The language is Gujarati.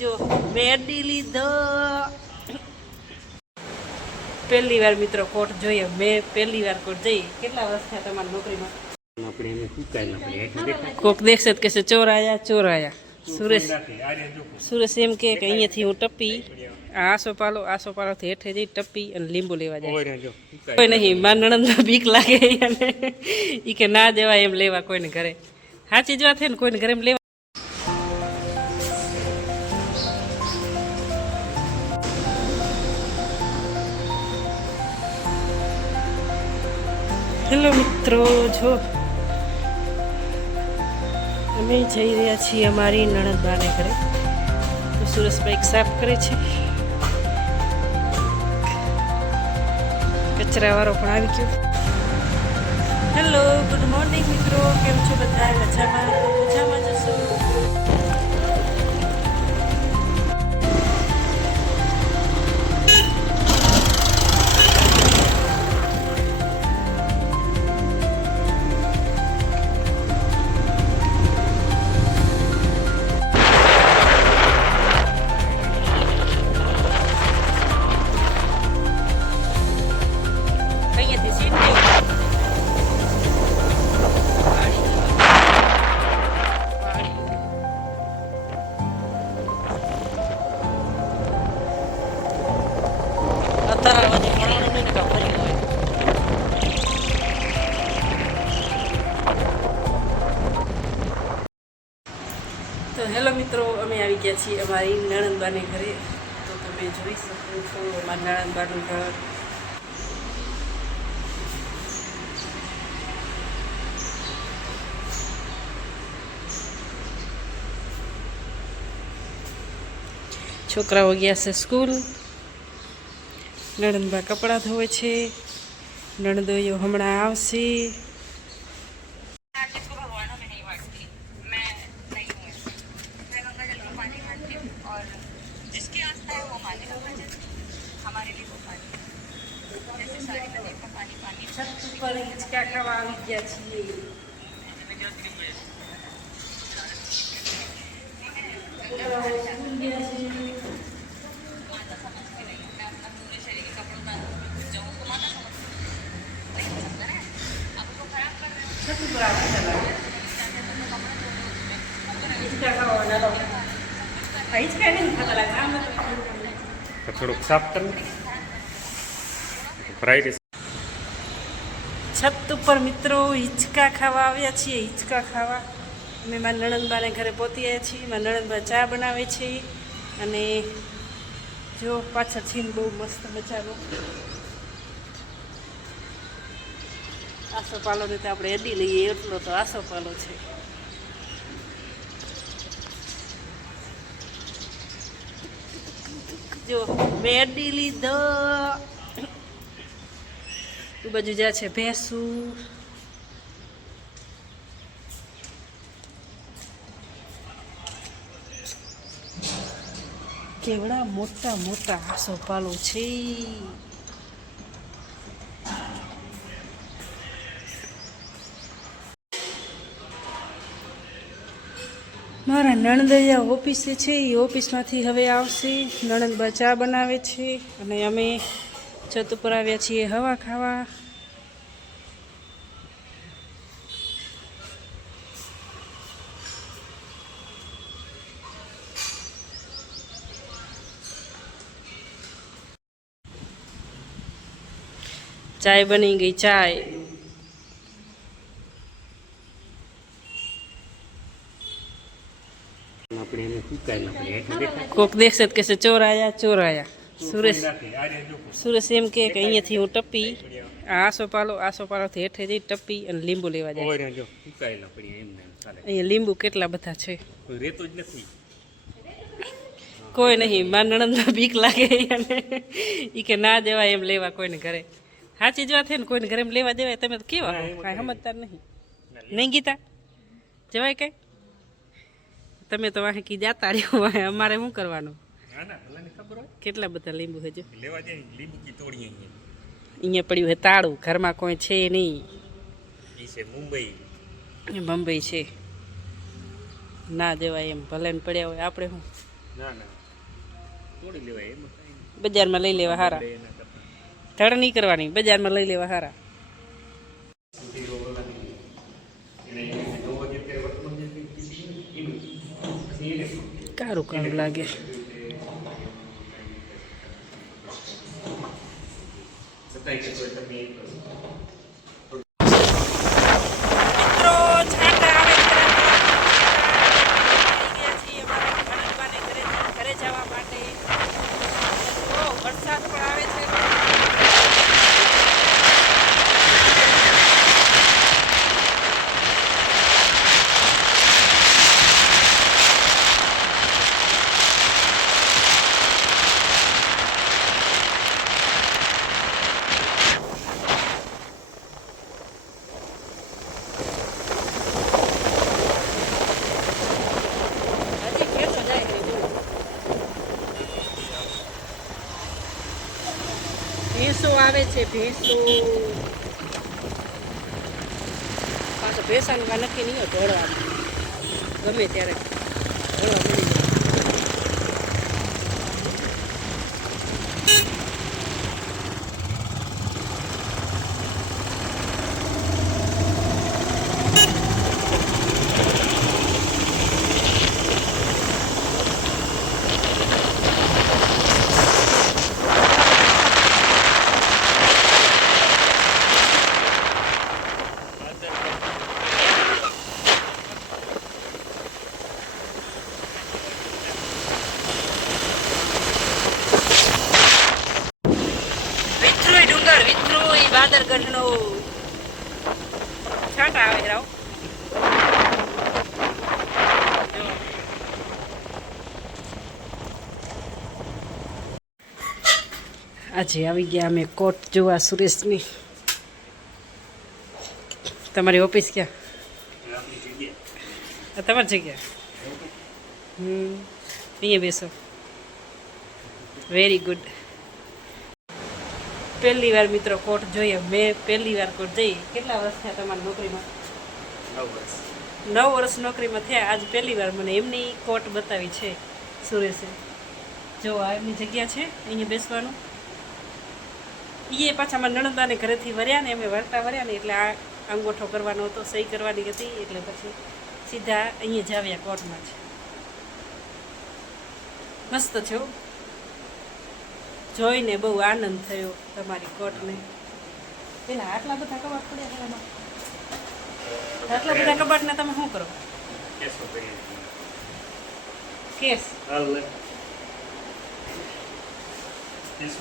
જો મેડી લીધો પહેલી વાર મિત્રો કોટ જોઈએ મેં પહેલી વાર કોટ જઈ કેટલા વર્ષ થયા તમારી નોકરીમાં કોક દેખશે તો કહેશે ચોર આયા સુરેશ એમ કે અહીંયાથી હું ટપ્પી આસોપાલોથી હેઠે જઈ ટપ્પી અને લીંબુ લેવા જાય કોઈ નહીં મારા નણંદને બીક લાગે અને એ કે ના દેવાય એમ લેવા કોઈને ઘરે સાચી જ વાત છે ને કોઈને ઘરે એમ લેવા. હેલો મિત્રો, જો અમે જઈ રહ્યા છીએ અમારી નણંદબાને ઘરે. તો સુરેશભાઈ સાફ કરે છે, કચરાવાળો પણ આવી ગયો. હેલો, ગુડ મોર્નિંગ મિત્રો, કેમ છો બધા? મજામાં? મજામાં જશો. તો હેલો મિત્રો, અમે આવી ગયા છીએ અમારી નણંદબાને ઘરે. તો તમે જોઈ શકો છો અમારા નણંદબાનું ઘર. છોકરાઓ ગયા છે સ્કૂલ. નણંદબા કપડાં ધોવે છે. નણંદોઈઓ હમણાં આવશે. છત ઉપર હિંચકા ખાવા આવી ગયા છીએ. થોડુંક સાફ કરવું. છત ઉપર મિત્રો હિંચકા ખાવા આવ્યા છીએ. હિંચકા ખાવા અમે મારા નણંદબાને ઘરે પહોંચી આવ્યા છીએ. મારા નણંદબા ચા બનાવે છે અને જો પાછળ છીન બહુ મસ્ત મજાનો આસોપાલોને તો આપણે અડી લઈએ એટલો તો આસોપાલો છે. જો મેં અડી લીધો. એ બાજુ જ્યાં છે ભેંસું. કેવડા મોટા મોટા આસોપાલો છે. મારા નણંદૈયા ઓફિસે છે. એ ઓફિસમાંથી હવે આવશે. નણંદબા ચા બનાવે છે અને અમે છત ઉપર આવ્યા છીએ હવા ખાવા. ચાય બની ગઈ. ચાય કોક દેખશે તો કહેશે ચોર આયા. સુરેશ એમ કે અહીંયાથી હું ટપ્પી આસોપાલોથી હેઠે જઈ ટપ્પી અને લીંબુ લેવા જાય. અહીંયા લીંબુ કેટલા બધા છે. કોઈ નહીં મારા નણંદને બીક લાગે અને એ કે ના દેવાય એમ લેવા કોઈને ઘરે. સાચી જ વાત છે ને કોઈને ઘરે એમ લેવા દેવાય. તમે તો કેવા કાંઈ સમજતા નહીં ગીતા જવાય કઈ. તમે તો વાહે કી જાતા રહ્યો. અમારે શું કરવાનું? કેટલા બધા લીંબુ છે જો અહીંયા પડ્યું છે તાળું. ઘરમાં કોઈ છે નહીં. મુંબઈ છે ના દેવાય એમ. ભલે ને પડ્યા હોય આપણે શું ના ના તોડી લેવાય એમાં કાંઈ નહીં. બજારમાં લઈ લેવા હારા. આપણે એના કરતાં ધડ નહીં કરવાની, બજારમાં લઈ લેવા હારા. ઝીરો ઓલાની એને જોવા જે અત્યારે વર્તમાન જે પીસી એનું પછી એને કારું કારું લાગે. છતાંય કે તોય તમે એક કરો. મિત્રો છાંટા આવે છે. આવી ગયા છીએ અમારા ભાણેજબાને ઘરે જવા માટે. જો વરસાદ પણ આવે છે. હજી ખેતો જાય છે બહુ. ભેંસો આવે છે, ભેંસો. પાછો ભેંસાનું કાંઈ નક્કી નહીં હોય ઢોળવાનું. ગમે ત્યારે ઢોળવા મળી જાય. વિથરોય ડુંગર, વિથરોય બાદરગઢનો છાંટા આવે રાવ. જો. આજે આવી ગયા અમે કોટ જોવા સુરેશની. તમારી ઓફિસ ક્યાં? આપણી જગ્યા આ તમારી જગ્યા. અહીંયા બેસો. Very good. પહેલી વાર મિત્રો કોટ જોઈએ. મેં પહેલી વાર કોટ જઈ. કેટલા વર્ષ થયા તમારી નોકરીમાં? 9 વર્ષ 9 વર્ષ નોકરીમાં થયા. આજ પહેલી વાર મને એમની કોટ બતાવી છે સુરેશે. જો આ એમની જગ્યા છે, અહીંયા બેસવાનું. એ પાછા મારા નણંદાને ઘરેથી વર્યા ને, અમે વળતા વર્યા ને એટલે આ અંગોઠો કરવાનો હતો, સહી કરવાની હતી, એટલે પછી સીધા અહીંયા જ આવ્યા કોર્ટમાં જ. મસ્ત છે હો. જોઈને બહુ આનંદ થયો તમારી કોટને. પેલા આટલા બધા કબાટ પડ્યા છે એમાં. આટલા બધા કબાટને તમે શું કરો? કેસો કરીએ કેસ? હાલ લે કેસો